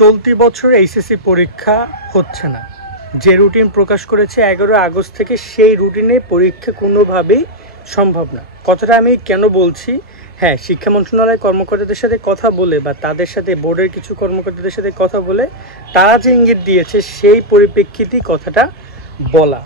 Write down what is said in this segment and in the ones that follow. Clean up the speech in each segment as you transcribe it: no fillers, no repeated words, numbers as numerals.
চলতি বছর এইচএসসি পরীক্ষা হচ্ছে না। যে রুটিন প্রকাশ করেছে 11 আগস্ট থেকে, সেই রুটিনে পরীক্ষা কোনোভাবেই সম্ভব না। কথাটা আমি কেন বলছি? হ্যাঁ, শিক্ষা মন্ত্রণালয়ের কর্মকর্তাদের সাথে কথা বলে বা তাদের সাথে বোর্ডের কিছু কর্মকর্তাদের সাথে কথা বলে তারা যে ইঙ্গিত দিয়েছে সেই পরিপ্রেক্ষিতেই কথাটা বলা।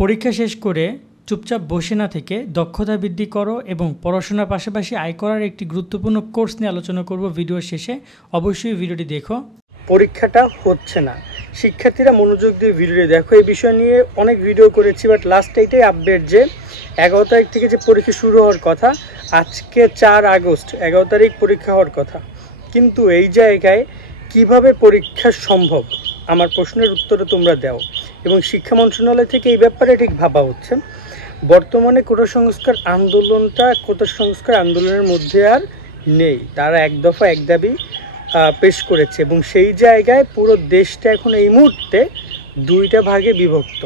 পরীক্ষা শেষ করে চুপচাপ বসে না থেকে দক্ষতা বৃদ্ধি করো এবং পড়াশোনার পাশাপাশি আয় করার একটি গুরুত্বপূর্ণ কোর্স নিয়ে আলোচনা করব ভিডিওর শেষে। অবশ্যই ভিডিওটি দেখো। পরীক্ষাটা হচ্ছে না, শিক্ষার্থীরা মনোযোগ দিয়ে ভিডিওটি দেখো। এই বিষয় নিয়ে অনেক ভিডিও করেছি, বাট লাস্ট এইটাই আপডেট যে 11 তারিখ থেকে যে পরীক্ষা শুরু হওয়ার কথা, আজকে 4 আগস্ট, 11 তারিখ পরীক্ষা হওয়ার কথা। কিন্তু এই জায়গায় কিভাবে পরীক্ষা সম্ভব, আমার প্রশ্নের উত্তরে তোমরা দাও। এবং শিক্ষা মন্ত্রণালয় থেকে এই ব্যাপারে ঠিক ভাবা হচ্ছে। বর্তমানে কোটা সংস্কার আন্দোলনের মধ্যে আর নেই, তারা এক দফা এক দাবি পেশ করেছে এবং সেই জায়গায় পুরো দেশটা এখন এই মুহূর্তে দুইটা ভাগে বিভক্ত।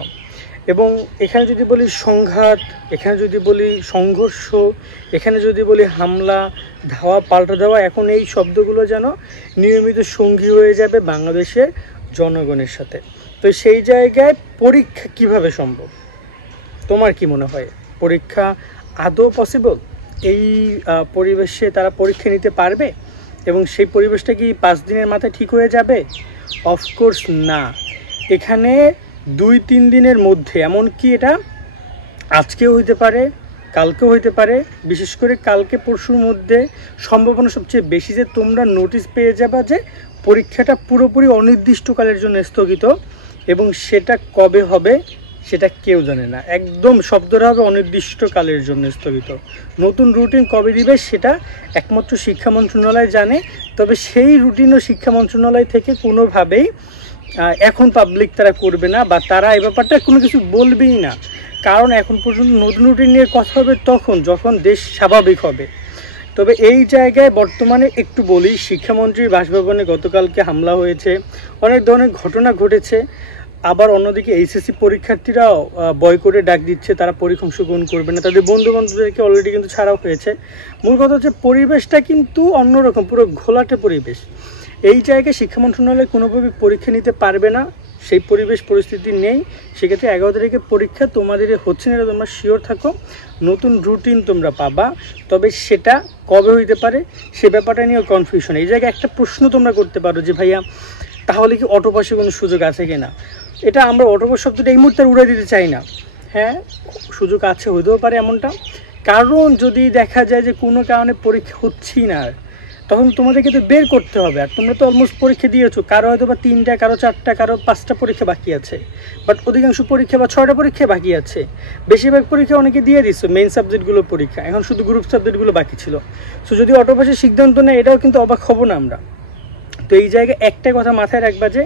এবং এখানে যদি বলি সংঘাত, এখানে যদি বলি সংঘর্ষ, এখানে যদি বলি হামলা, ধাওয়া পাল্টা দেওয়া, এখন এই শব্দগুলো যেন নিয়মিত সঙ্গী হয়ে যাবে বাংলাদেশের জনগণের সাথে। তো সেই জায়গায় পরীক্ষা কিভাবে সম্ভব? তোমার কি মনে হয় পরীক্ষা আদৌ পসিবল? এই পরিবেশে তারা পরীক্ষা নিতে পারবে এবং সেই পরিবেশটা কি 5 দিনের মাথায় ঠিক হয়ে যাবে? অফকোর্স না। এখানে 2-3 দিনের মধ্যে, এমনকি এটা আজকেও হইতে পারে, কালকেও হইতে পারে, বিশেষ করে কালকে পরশুর মধ্যে সম্ভাবনা সবচেয়ে বেশি যে তোমরা নোটিশ পেয়ে যাবা যে পরীক্ষাটা পুরোপুরি অনির্দিষ্টকালের জন্য স্থগিত। এবং সেটা কবে হবে সেটা কেউ জানে না, একদম শব্দটা হবে অনির্দিষ্টকালের জন্য স্থগিত। নতুন রুটিন কবে দিবে সেটা একমাত্র শিক্ষা মন্ত্রণালয় জানে। তবে সেই রুটিনও শিক্ষা মন্ত্রণালয় থেকে কোনোভাবেই এখন পাবলিক তারা করবে না, বা তারা এই ব্যাপারটা কোনো কিছু বলবেই না। কারণ এখন পর্যন্ত নতুন রুটিন নিয়ে কথা হবে তখন যখন দেশ স্বাভাবিক হবে। তবে এই জায়গায় বর্তমানে একটু বলি, শিক্ষামন্ত্রীর বাসভবনে গতকালকে হামলা হয়েছে, অনেক ধরনের ঘটনা ঘটেছে। আবার অন্যদিকে এইচএসসি পরীক্ষার্থীরাও বয়কটে ডাক দিচ্ছে, তারা পরীক্ষা অংশগ্রহণ করবে না, তাদের বন্ধু বান্ধবদেরকে অলরেডি কিন্তু ছাড়াও হয়েছে। মূল কথা হচ্ছে পরিবেশটা কিন্তু অন্যরকম, পুরো ঘোলাটে পরিবেশ। এই জায়গায় শিক্ষা মন্ত্রণালয় কোনোভাবে পরীক্ষা নিতে পারবে না, সেই পরিবেশ পরিস্থিতি নেই। সেক্ষেত্রে 11 তারিখে পরীক্ষা তোমাদের হচ্ছে না, তোমরা শিওর থাকো। নতুন রুটিন তোমরা পাবা, তবে সেটা কবে হইতে পারে সে ব্যাপারটা নিয়ে কনফিউশন। এই জায়গায় একটা প্রশ্ন তোমরা করতে পারো যে ভাইয়া তাহলে কি অটোপাসে কোনো সুযোগ আছে কিনা? এটা আমরা অটোপাস শব্দটা এই মুহূর্তে উড়াই দিতে চাই না। হ্যাঁ, সুযোগ আছে, হইতেও পারে এমনটা। কারণ যদি দেখা যায় যে কোনো কারণে পরীক্ষা হচ্ছেই না, তখন তোমাদেরকে তো বের করতে হবে। আর তোমরা তো অলমোস্ট পরীক্ষা দিয়েছো, কারো হয়তো বা 3টা, কারো 4টা, কারো 5টা পরীক্ষা বাকি আছে, বাট অধিকাংশ পরীক্ষা বা 6টা পরীক্ষা বাকি আছে। বেশিরভাগ পরীক্ষা অনেকে দিয়ে দিচ্ছে, মেইন সাবজেক্টগুলো পরীক্ষা, এখন শুধু গ্রুপ সাবজেক্টগুলো বাকি ছিল। সো যদি অটোপাসের সিদ্ধান্ত নেয়, এটাও কিন্তু অবাক হব না আমরা। তো এই জায়গায় একটা কথা মাথায় রাখবা যে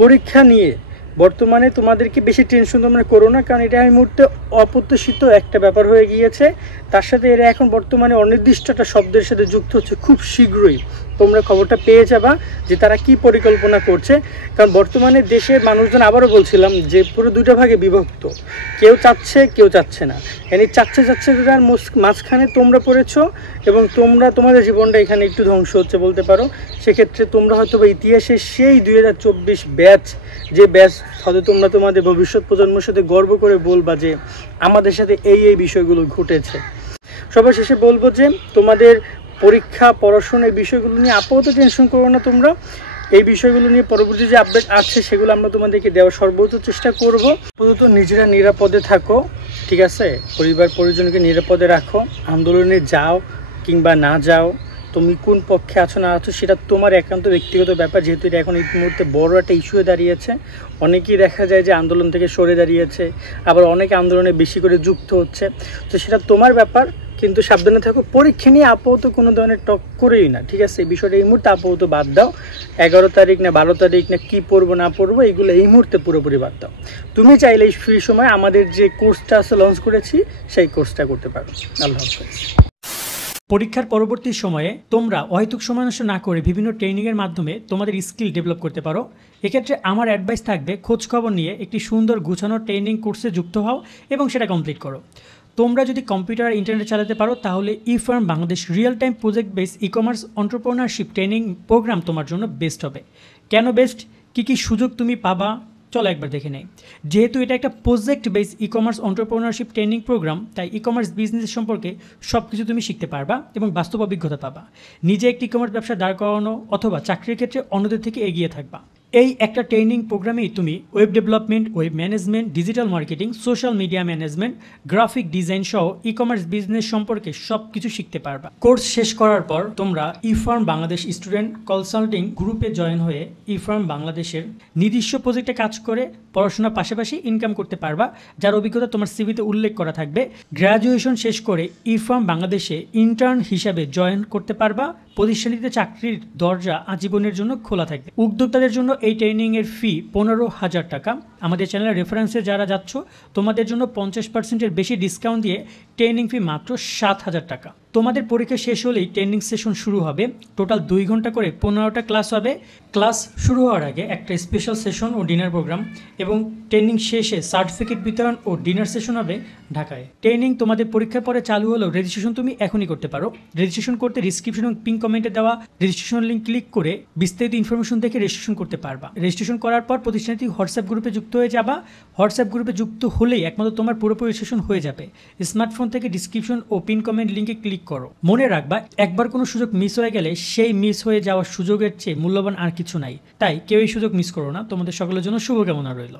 পরীক্ষা নিয়ে বর্তমানে তোমাদেরকে বেশি টেনশন তোমরা করো না, কারণ এটা এই মুহূর্তে অপ্রত্যাশিত একটা ব্যাপার হয়ে গিয়েছে। তার সাথে এরা এখন বর্তমানে অনির্দিষ্ট একটা শব্দের সাথে যুক্ত হচ্ছে। খুব শীঘ্রই তোমরা খবরটা পেয়ে যাবা যে তারা কি পরিকল্পনা করছে। কারণ বর্তমানে দেশের মানুষজন, আবারও বলছিলাম যে পুরো দুইটা ভাগে বিভক্ত, কেউ চাচ্ছে কেউ চাচ্ছে না। চাচ্ছে তার মাঝখানে তোমরা পড়েছো এবং তোমাদের জীবনটা এখানে একটু ধ্বংস হচ্ছে বলতে পারো। সেক্ষেত্রে তোমরা হয়তো বা ইতিহাসের সেই 2024 ব্যাচ, যে ব্যাচ হয়তো তোমরা তোমাদের ভবিষ্যৎ প্রজন্মের সাথে গর্ব করে বলবা যে আমাদের সাথে এই বিষয়গুলো ঘটেছে। সবার শেষে বলবো যে তোমাদের পরীক্ষা, পড়াশোনা, এই বিষয়গুলো নিয়ে আপাতত টেনশন করো না তোমরা। এই বিষয়গুলো নিয়ে পরবর্তী যে আপডেট আছে সেগুলো আমরা তোমাদেরকে দেওয়ার সর্বোচ্চ চেষ্টা করব। আপাতত নিজেরা নিরাপদে থাকো, ঠিক আছে? পরিবার পরিজনকে নিরাপদে রাখো। আন্দোলনে যাও কিংবা না যাও, তুমি কোন পক্ষে আছো না আছো সেটা তোমার একান্ত ব্যক্তিগত ব্যাপার। যেহেতু এটা এখন এই মুহূর্তে বড় একটা ইস্যু হয়ে দাঁড়িয়েছে, অনেকেই দেখা যায় যে আন্দোলন থেকে সরে দাঁড়িয়েছে, আবার অনেকে আন্দোলনে বেশি করে যুক্ত হচ্ছে। তো সেটা তোমার ব্যাপার, কিন্তু সাবধানে থাকো। পরীক্ষা নিয়ে আপাতত কোনো ধরনের টক করেই না, ঠিক আছে? এই বিষয়টা এই মুহূর্তে আপাতত বাদ দাও। 11 তারিখ না 12 তারিখ না কি পড়বো না পড়বো এগুলো এই মুহূর্তে পুরোপুরি বাদ দাও। তুমি চাইলে এই ফ্রি সময় আমাদের যে কোর্সটা আছে লঞ্চ করেছি সেই কোর্সটা করতে পারো। আল্লাহ হাফেজ। পরীক্ষার পরবর্তী সময়ে তোমরা অহেতুক সময় নষ্ট না করে বিভিন্ন ট্রেনিংয়ের মাধ্যমে তোমাদের স্কিল ডেভেলপ করতে পারো। এক্ষেত্রে আমার অ্যাডভাইস থাকবে খোঁজখবর নিয়ে একটি সুন্দর গুছানো ট্রেনিং কোর্সে যুক্ত হও এবং সেটা কমপ্লিট করো। তোমরা যদি কম্পিউটার আর ইন্টারনেট চালাতে পারো তাহলে eFarm Bangladesh real time project base e commerce entrepreneurship training program তোমার জন্য বেস্ট হবে। কেন বেস্ট, কী কী সুযোগ তুমি পাবা চলো একবার দেখে নেই। যেহেতু এটা একটা project base e commerce entrepreneurship training program, তাই ই কমার্স বিজনেস সম্পর্কে সব কিছু তুমি শিখতে পারবা এবং বাস্তব অভিজ্ঞতা পাবা। নিজে একটি ই কমার্স ব্যবসা দাঁড় করানো অথবা চাকরির ক্ষেত্রে অন্যদের থেকে এগিয়ে থাকবা। এই একটা ট্রেনিং প্রোগ্রামেই তুমি web development, web management, digital marketing, social media management, graphic design সহ ই কমার্স বিজনেস সম্পর্কে সব কিছু শিখতে পারবা। কোর্স শেষ করার পর তোমরা ইফার্ম বাংলাদেশ স্টুডেন্ট কনসাল্টিং গ্রুপে জয়েন হয়ে ইফার্ম বাংলাদেশের নির্দিষ্ট প্রজেক্টে কাজ করে পড়াশোনার পাশাপাশি ইনকাম করতে পারবা, যার অভিজ্ঞতা তোমার সিভিতে উল্লেখ করা থাকবে। গ্র্যাজুয়েশন শেষ করে ইফার্ম বাংলাদেশে ইন্টার্ন হিসাবে জয়েন করতে পারবা। প্রতিষ্ঠানটিতে চাকরির দরজা আজীবনের জন্য খোলা থাকবে। উদ্যোক্তাদের জন্য এই ট্রেনিংয়ের ফি 15,000 টাকা। আমাদের চ্যানেলের রেফারেন্সে যারা যাচ্ছ তোমাদের জন্য 50%-এর বেশি ডিসকাউন্ট দিয়ে ট্রেনিং ফি মাত্র 7,000 টাকা। তোমাদের পরীক্ষা শেষ হলেই ট্রেনিং সেশন শুরু হবে। টোটাল 2 ঘন্টা করে 15টা ক্লাস হবে। ক্লাস শুরু হওয়ার আগে একটা স্পেশাল সেশন ও ডিনার প্রোগ্রাম এবং ট্রেনিং শেষে সার্টিফিকেট বিতরণ ও ডিনার সেশন হবে ঢাকায়। ট্রেনিং তোমাদের পরীক্ষার পরে চালু হলেও রেজিস্ট্রেশন তুমি এখনই করতে পারো। রেজিস্ট্রেশন করতে ডিসক্রিপশন এবং পিন কমেন্টে দেওয়া রেজিস্ট্রেশন লিঙ্ক ক্লিক করে বিস্তারিত ইনফরমেশন দেখে রেজিস্ট্রেশন করতে পারবা। রেজিস্ট্রেশন করার পর প্রতিষ্ঠানটি হোয়াটসঅ্যাপ গ্রুপে যুক্ত হয়ে যাবা। হোয়াটসঅ্যাপ গ্রুপে যুক্ত হলেই একমাত্র তোমার পুরোপুরি রেজিস্ট্রেশন হয়ে যাবে। স্মার্টফোন থেকে ডিসক্রিপশন ও পিন কমেন্ট লিঙ্কে ক্লিক করো। মনে রাখবা, একবার কোনো সুযোগ মিস হয়ে গেলে সেই মিস হয়ে যাওয়ার সুযোগের চেয়ে মূল্যবান আর কিছু নাই। তাই কেউ এই সুযোগ মিস করো না। তোমাদের সকলের জন্য শুভকামনা রইল।